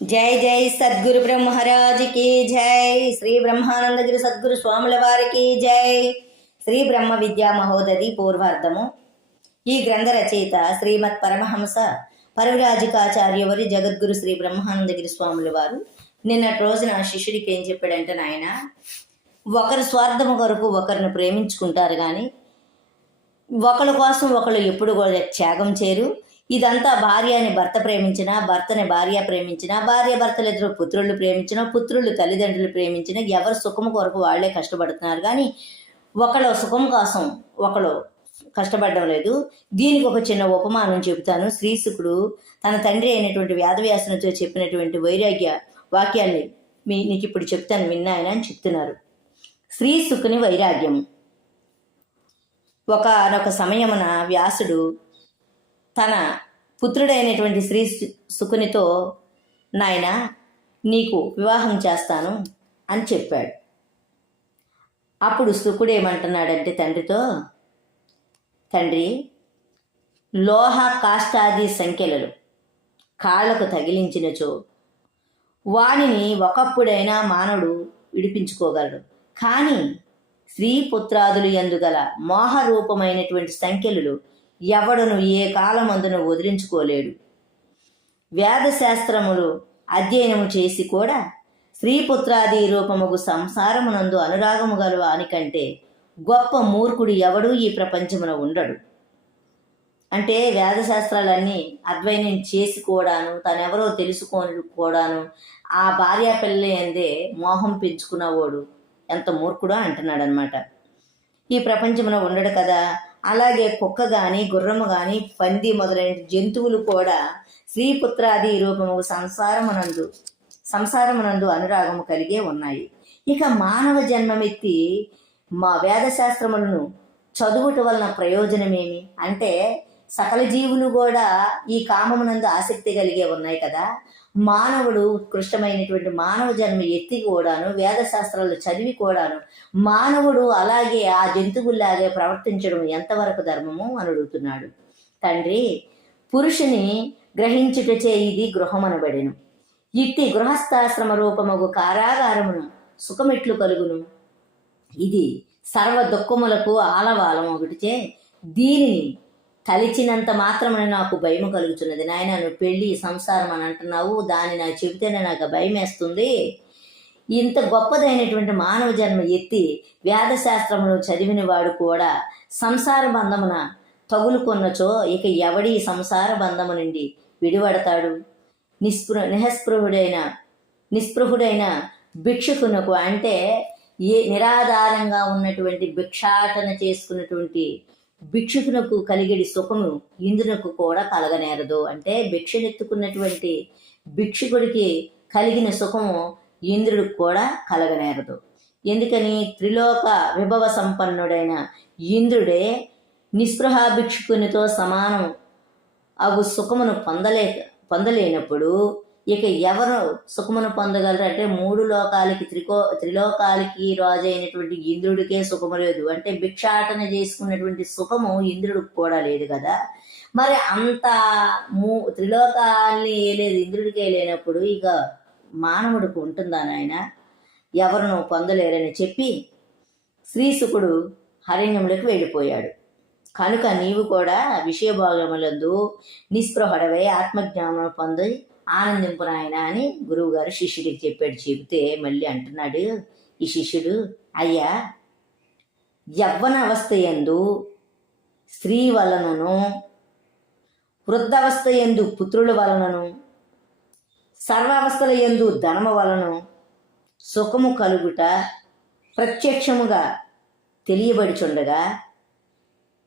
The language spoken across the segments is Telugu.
జై జై సద్గురు బ్రహ్మరాజుకి జై. శ్రీ బ్రహ్మానందగిరి సద్గురు స్వాముల వారికి జై. శ్రీ బ్రహ్మ విద్యా మహోదధి పూర్వార్ధము. ఈ గ్రంథ రచయిత శ్రీమత్ పరమహంస పరివ్రాజకాచార్యవరి జగద్గురు శ్రీ బ్రహ్మానందగిరి స్వాముల వారు నిన్నటి రోజున శిష్యుడికి ఏం చెప్పాడంటే, నాయన, ఒకరి స్వార్థము కొరకు ఒకరిని ప్రేమించుకుంటారు కానీ ఒకరి కోసం ఒకరు ఎప్పుడు కూడా త్యాగం చేయరు. ఇదంతా భార్యని భర్త ప్రేమించినా, భర్తని భార్య ప్రేమించినా, భార్య భర్తలు ఇద్దరు పుత్రులు ప్రేమించినా, పుత్రులు తల్లిదండ్రులు ప్రేమించినా, ఎవరి సుఖం కొరకు వాళ్లే కష్టపడుతున్నారు కానీ ఒకళ్ళ సుఖం కోసం ఒకళ్ళు కష్టపడడం లేదు. దీనికి ఒక చిన్న ఉపమానం చెబుతాను. శ్రీశుకుడు తన తండ్రి అయినటువంటి వేదవ్యాసునితో చెప్పినటువంటి వైరాగ్య వాక్యాల్ని నీకు ఇప్పుడు చెప్తాను, విన్నాయన అని చెప్తున్నారు. శ్రీశుకుని వైరాగ్యము. ఒకనొక సమయమున వ్యాసుడు తన పుత్రుడైనటువంటి శ్రీ శుకునితో, నాయన, నీకు వివాహం చేస్తాను అని చెప్పాడు. అప్పుడు శుకుడు ఏమంటున్నాడంటే తండ్రితో, తండ్రి, లోహ కాష్టాది సంఖ్యలు కాళ్లకు తగిలించినచో వానిని ఒకప్పుడైనా మానవుడు విడిపించుకోగలడు, కానీ స్త్రీ పుత్రాదులు ఎందుగల మోహరూపమైనటువంటి సంఖ్యలు ఎవడును ఏ కాలమందును వదిలించుకోలేడు. వేదశాస్త్రములు అధ్యయనము చేసి కూడా స్త్రీపుత్రాది రూపముగు సంసారమునందు అనురాగము గల వానికంటే గొప్ప మూర్ఖుడు ఎవడూ ఈ ప్రపంచమున ఉండడు. అంటే వేదశాస్త్రాలన్నీ అధ్యయనం చేసి కూడాను తనెవరో తెలుసుకొని కూడాను ఆ భార్యా పిల్లలే అందే మోహం పెంచుకున్నవాడు ఎంత మూర్ఖుడో అంటున్నాడు అనమాట. ఈ ప్రపంచమున ఉండడు కదా. అలాగే కుక్క కానీ, గుర్రము కానీ, పంది మొదలైన జంతువులు కూడా స్త్రీపుత్రాది రూపము సంసారమునందు అనురాగము కలిగే ఉన్నాయి. ఇక మానవ జన్మమెత్తి మా వేదశాస్త్రములను చదువుట వలన ప్రయోజనమేమి అంటే, సకల జీవులు కూడా ఈ కామమునందు ఆసక్తి కలిగే ఉన్నాయి కదా. మానవుడు ఉత్కృష్టమైనటువంటి మానవ జన్మ ఎత్తి కూడాను వేదశాస్త్రాలు చదివి కూడాను మానవుడు అలాగే ఆ జంతువుల్లాగే ప్రవర్తించడం ఎంతవరకు ధర్మము అని అడుగుతున్నాడు. తండ్రి, పురుషుని గ్రహించుటచే ఇది గృహమనబడెను. ఇట్టి గృహస్థాశ్రమ రూపమగు కారాగారమును సుఖమెట్లు కలుగును. ఇది సర్వ దుఃఖములకు ఆలవాలం ఒకటిచే దీనిని తలిచినంత మాత్రమే నాకు భయము కలుగుతున్నది. నాయన, నువ్వు పెళ్ళి సంసారం అని అంటున్నావు, దాన్ని నాకు చెబితేనే నాకు భయం వేస్తుంది. ఇంత గొప్పదైనటువంటి మానవ జన్మ ఎత్తి వేదశాస్త్రమును చదివిన వాడు కూడా సంసార బంధమున తగులుకొన్నచో ఇక ఎవడి సంసార బంధము నుండి విడిపడతాడు? నిస్పృహుడైన భిక్షుకునకు, అంటే నిరాధారంగా ఉన్నటువంటి భిక్షాటన చేసుకున్నటువంటి భిక్షుకునకు కలిగడి సుఖము ఇంద్రునకు కూడా కలగనేరదు. అంటే భిక్షనెత్తుకున్నటువంటి భిక్షుకుడికి కలిగిన సుఖము ఇంద్రుడికి కూడా కలగనేరదు. ఎందుకని? త్రిలోక విభవ సంపన్నుడైన ఇంద్రుడే నిస్పృహ భిక్షుకునితో సమానం అగు సుఖమును పొందలేనప్పుడు ఇక ఎవరు సుఖమును పొందగలరు? అంటే మూడు లోకాలకి త్రిలోకాలకి రాజు అయినటువంటి ఇంద్రుడికే సుఖము లేదు. అంటే భిక్షాటన చేసుకున్నటువంటి సుఖము ఇంద్రుడికి కూడా లేదు కదా. మరి అంత త్రిలోకాల్ని ఏలేదు ఇంద్రుడికే లేనప్పుడు ఇక మానవుడికి ఉంటుందా నాయన? ఎవరును పొందలేరని చెప్పి శ్రీశుకుడు అరణ్యములకు వెళ్ళిపోయాడు. కనుక నీవు కూడా విషయభోగములందు నిస్పృహడవై ఆత్మజ్ఞానం పొంది ఆనందింపు నాయన అని గురువుగారు శిష్యుడికి చెబితే మళ్ళీ అంటున్నాడు ఈ శిష్యుడు, అయ్యా, యవ్వన అవస్థ యందు స్త్రీ వలనను, వృద్ధావస్థ యందు పుత్రుల వలనను, సర్వావస్థల యందు ధనము వలన సుఖము కలుగుట ప్రత్యక్షముగా తెలియబడుచుండగా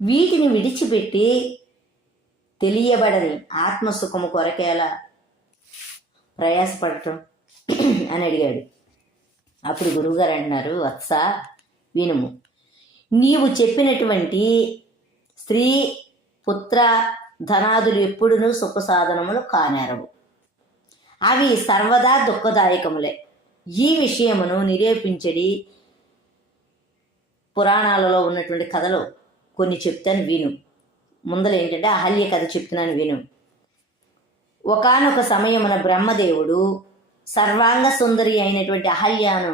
వీటిని విడిచిపెట్టి తెలియబడని ఆత్మసుఖము కొరకేలా ప్రయాసపడటం అని అడిగాడు. అప్పుడు గురువుగారు అంటున్నారు, వత్స, వినుము. నీవు చెప్పినటువంటి స్త్రీ పుత్ర ధనాదులు ఎప్పుడునూ సుఖ సాధనములు కానేరవు. అవి సర్వదా దుఃఖదాయకములే. ఈ విషయమును నిరూపించడి పురాణాలలో ఉన్నటువంటి కథలు కొన్ని చెప్తాను, విను. ముందర ఏంటంటే అహల్య కథ చెప్తున్నాను, విను. ఒకానొక సమయమున బ్రహ్మదేవుడు సర్వాంగ సుందరి అయినటువంటి అహల్యను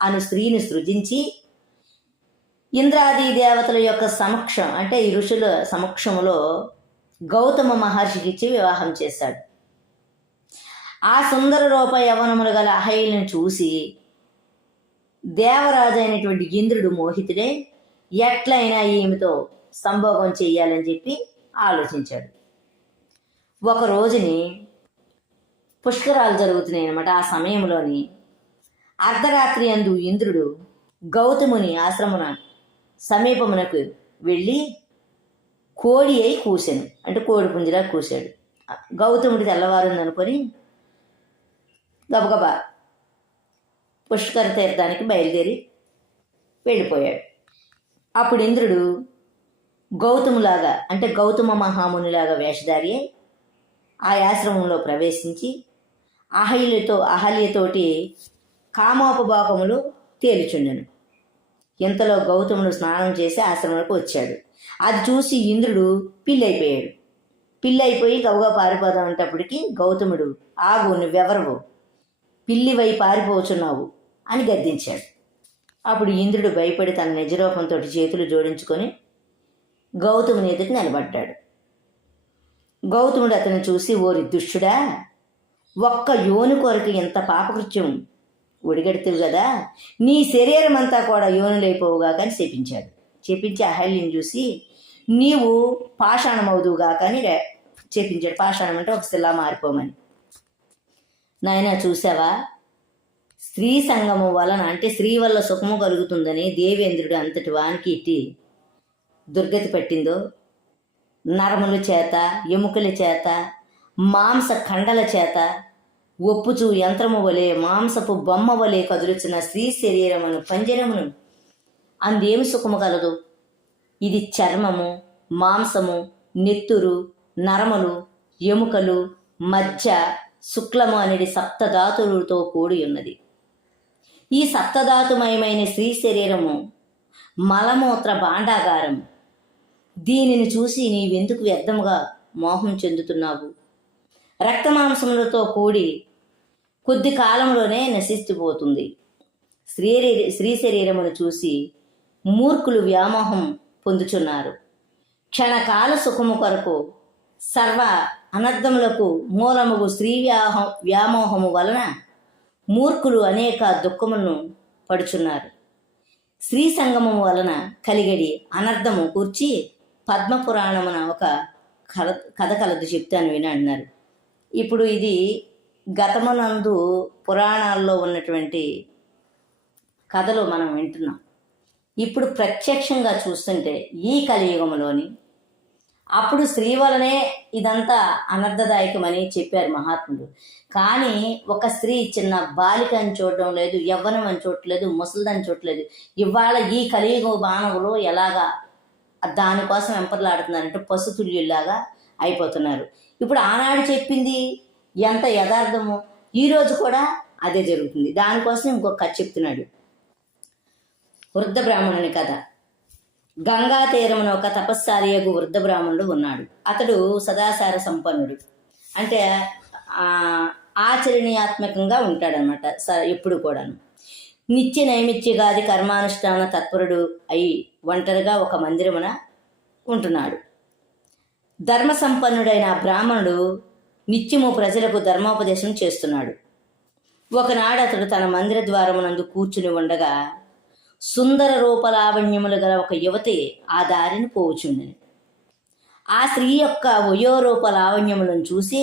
అను స్త్రీని సృజించి ఇంద్రాది దేవతల యొక్క సమక్షం అంటే ఈ ఋషుల సమక్షములో గౌతమ మహర్షికి ఇచ్చి వివాహం చేశాడు. ఆ సుందర రూప యవనములు గల అహల్యను చూసి దేవరాజు అయినటువంటి ఇంద్రుడు మోహితుడే ఎట్లయినా ఈమెతో సంభోగం చెయ్యాలని చెప్పి ఆలోచించాడు. ఒక రోజుని పుష్కరాలు జరుగుతున్నాయి అన్నమాట. ఆ సమయంలోని అర్ధరాత్రి అందు ఇంద్రుడు గౌతముని ఆశ్రమున సమీపమునకు వెళ్ళి కోడి అయి కూశాను, అంటే కోడి పుంజులా కూశాడు. గౌతముడి తెల్లవారుందనుకొని గబగబా పుష్కర తీర్థానికి బయలుదేరి వెళ్ళిపోయాడు. అప్పుడు ఇంద్రుడు గౌతములాగా అంటే గౌతమ మహామునిలాగా వేషధారి అయి ఆ ఆశ్రమంలో ప్రవేశించి అహల్యతోటి కామోపభోగములు తేల్చుండెను. ఇంతలో గౌతముడు స్నానం చేసి ఆశ్రమంలోకి వచ్చాడు. అది చూసి ఇంద్రుడు పిల్లైపోయి గబగబా పారిపోదామంటప్పటికీ గౌతముడు, ఆగు, నువ్వెవరవు, పిల్లివై పారిపోచున్నావు అని గద్దించాడు. అప్పుడు ఇంద్రుడు భయపడి తన నిజరూపంతో చేతులు జోడించుకొని గౌతముని ఎదుటి నిలబడ్డాడు. గౌతముడు అతను చూసి, ఓరి దుష్టుడా, ఒక్క యోని కొరకు ఎంత పాపకృత్యం ఒడిగడుతువు కదా, నీ శరీరం అంతా కూడా యోనులైపోవుగా అని శపించాడు. చెప్పించి అహల్యని చూసి, నీవు పాషాణం అవుదువుగా అని చెప్పించాడు. పాషాణం అంటే ఒక శిలా మారిపోమని. నాయన చూసావా, స్త్రీ సంగమం వలన అంటే స్త్రీ వల్ల సుఖము కలుగుతుందని దేవేంద్రుడు అంతటి వానికి ఇట్టి దుర్గతి పట్టిందో, నరముల చేత, ఎముకల చేత, మాంస ఖండల చేత ఒప్పుచు యంత్రము వలె మాంసపు బొమ్మ వలె కదులుచున్న స్త్రీ శరీరమును పంజరమును అందేమి సుఖము కలదు. ఇది చర్మము, మాంసము, నెత్తురు, నరములు, ఎముకలు, మధ్య, శుక్లము అనేది సప్తధాతువులతో కూడి ఉన్నది. ఈ సప్తధాతుమయమైన స్త్రీ శరీరము మలమూత్ర భాండాగారం. దీనిని చూసి నీవెందుకు వ్యర్థముగా మోహం చెందుతున్నావు? రక్తమాంసములతో కూడి కొద్ది కాలంలోనే నశిస్తుపోతుంది. స్త్రీ శరీరమును చూసి మూర్ఖులు వ్యామోహం పొందుచున్నారు. క్షణకాల సుఖము కొరకు సర్వ అనర్థములకు మూలముగు స్త్రీ వ్యామోహము వలన మూర్ఖులు అనేక దుఃఖములను పడుచున్నారు. స్త్రీ సంగమం వలన కలిగడి అనర్థము కూర్చి పద్మపురాణమున ఒక కథ కలదు, చెప్తాను విని అన్నారు. ఇప్పుడు ఇది గతమునందు పురాణాల్లో ఉన్నటువంటి కథలు మనం వింటున్నాం. ఇప్పుడు ప్రత్యక్షంగా చూస్తుంటే ఈ కలియుగంలోని అప్పుడు స్త్రీ వలనే ఇదంతా అనర్థదాయకమని చెప్పారు మహాత్ముడు. కానీ ఒక స్త్రీ చిన్న బాలిక అని చూడడం లేదు, యవ్వనం అని చూడట్లేదు, ముసలిదని చూడట్లేదు. ఇవాళ ఈ కలియుగ మానవులు ఎలాగా దానికోసం వెంపర్లాడుతున్నారంటే పశుతుల్యుల్లాగా అయిపోతున్నారు. ఇప్పుడు ఆనాడు చెప్పింది ఎంత యథార్థమో ఈరోజు కూడా అదే జరుగుతుంది. దానికోసం ఇంకొక కథ చెప్తున్నాడు. వృద్ధ బ్రాహ్మణుని కథ. గంగా తీరమున ఒక తపస్సారియగు వృద్ధ బ్రాహ్మణుడు ఉన్నాడు. అతడు సదాచార సంపన్నుడు, అంటే ఆచరణీయాత్మకంగా ఉంటాడనమాట. ఎప్పుడు కూడాను నిత్య నైమిత్యగాది కర్మానుష్ఠాన తత్పరుడు అయి ఒంటరిగా ఒక మందిరమున ఉంటున్నాడు. ధర్మ సంపన్నుడైన బ్రాహ్మణుడు నిత్యము ప్రజలకు ధర్మోపదేశం చేస్తున్నాడు. ఒకనాడు అతడు తన మందిర ద్వారమునందు కూర్చుని ఉండగా సుందర రూపలావణ్యములు గల ఒక యువతి ఆ దారిని పోవుచుండెను. ఆ స్త్రీ యొక్క వయోరూప లావణ్యములను చూసి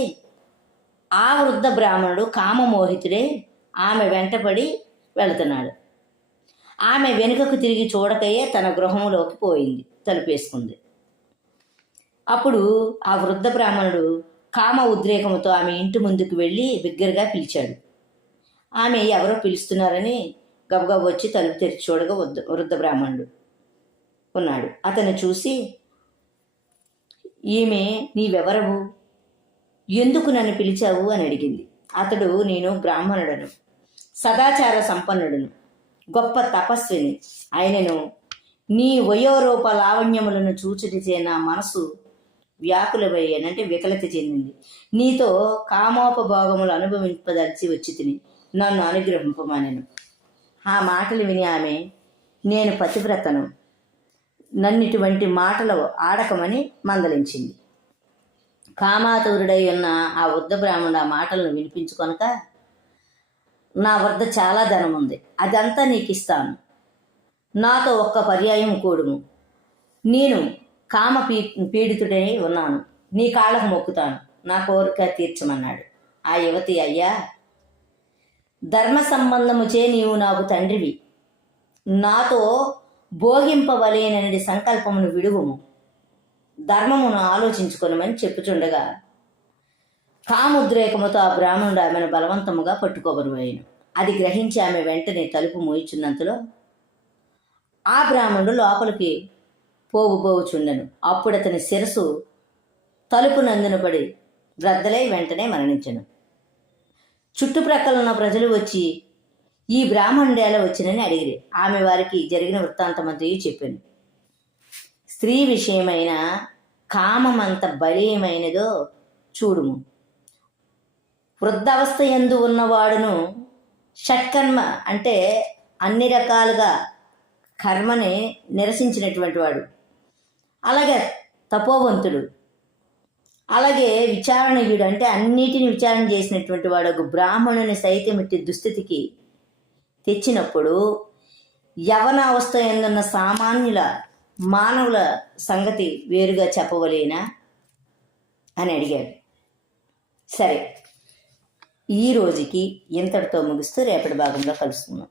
ఆ వృద్ధ బ్రాహ్మణుడు కామమోహితుడే ఆమె వెంటపడి వెళుతున్నాడు. ఆమె వెనుకకు తిరిగి చూడకయే తన గృహంలోకి పోయింది, తలుపేసుకుంది. అప్పుడు ఆ వృద్ధ బ్రాహ్మణుడు కామ ఉద్రేకముతో ఆమె ఇంటి ముందుకు వెళ్ళి బిగ్గరగా పిలిచాడు. ఆమె ఎవరో పిలుస్తున్నారని గబగబ వచ్చి తలుపు తెరిచి చూడగా వృద్ధ బ్రాహ్మణుడు ఉన్నాడు. అతను చూసి, ఈమె నీవెవరవు, ఎందుకు నన్ను పిలిచావు అని అడిగింది. అతడు, నేను బ్రాహ్మణుడను, సదాచార సంపన్నుడను, గొప్ప తపస్విని అయినను నీ వయోరూప లావణ్యములను చూచుటిచే నా మనసు వ్యాకులమయ్యాను, అంటే వికలత చెందింది. నీతో కామోపభోగములు అనుభవింపదలిచి వచ్చి తిని నన్ను అనుగ్రహింపమనెను. ఆ మాటలు విని ఆమె, నేను పతివ్రతను, నన్నిటువంటి మాటలు ఆడకమని మందలించింది. కామాతురుడై ఉన్న ఆ వృద్ధ బ్రాహ్మణుడు ఆ మాటలను వినిపించుకొనక, నా వద్ద చాలా ధనం ఉంది, అదంతా నీకు ఇస్తాను, నాతో ఒక్క పర్యాయం కూడుము, నేను పీడితుడై ఉన్నాను, నీ కాళ్ళకు మొక్కుతాను, నా కోరిక తీర్చమన్నాడు. ఆ యువతి, అయ్యా, ధర్మ సంబంధముచే నీవు నాకు తండ్రివి, నాతో భోగింపవలేనని సంకల్పమును విడువుము, ధర్మమును ఆలోచించుకొనమని చెప్పుచుండగా కాముద్రేకముతో ఆ బ్రాహ్మణుడు ఆమెను బలవంతముగా పట్టుకోబోయాను. అది గ్రహించి ఆమె వెంటనే తలుపు మోయిచున్నంతలో ఆ బ్రాహ్మణుడు లోపలికి పోవుచుండెను. అప్పుడు అతని శిరసు తలుపు నందున పడి బ్రద్దలై వెంటనే మరణించెను. చుట్టుప్రక్కల ఉన్న ప్రజలు వచ్చి ఈ బ్రాహ్మణుడేలా వచ్చినని అడిగిరి. ఆమె వారికి జరిగిన వృత్తాంతమంతయు చెప్పాను. స్త్రీ విషయమైన కామమంత బలీయమైనదో చూడుము. వృద్ధావస్థ యందు ఉన్నవాడును షట్కర్మ, అంటే అన్ని రకాలుగా కర్మని నిరసించినటువంటి వాడు, అలాగే తపోవంతుడు, అలాగే విచారణయుడు, అంటే అన్నిటిని విచారణ చేసినటువంటి వాడు ఒక బ్రాహ్మణుని సైతం ఇట్టి దుస్థితికి తెచ్చినప్పుడు యవనావస్థ ఎందున్న సామాన్యుల మానవుల సంగతి వేరుగా చెప్పవలేనా అని అడిగాడు. సరే, ఈ రోజుకి ఇంతటితో ముగిస్తూ రేపటి భాగంలో కలుస్తున్నాం.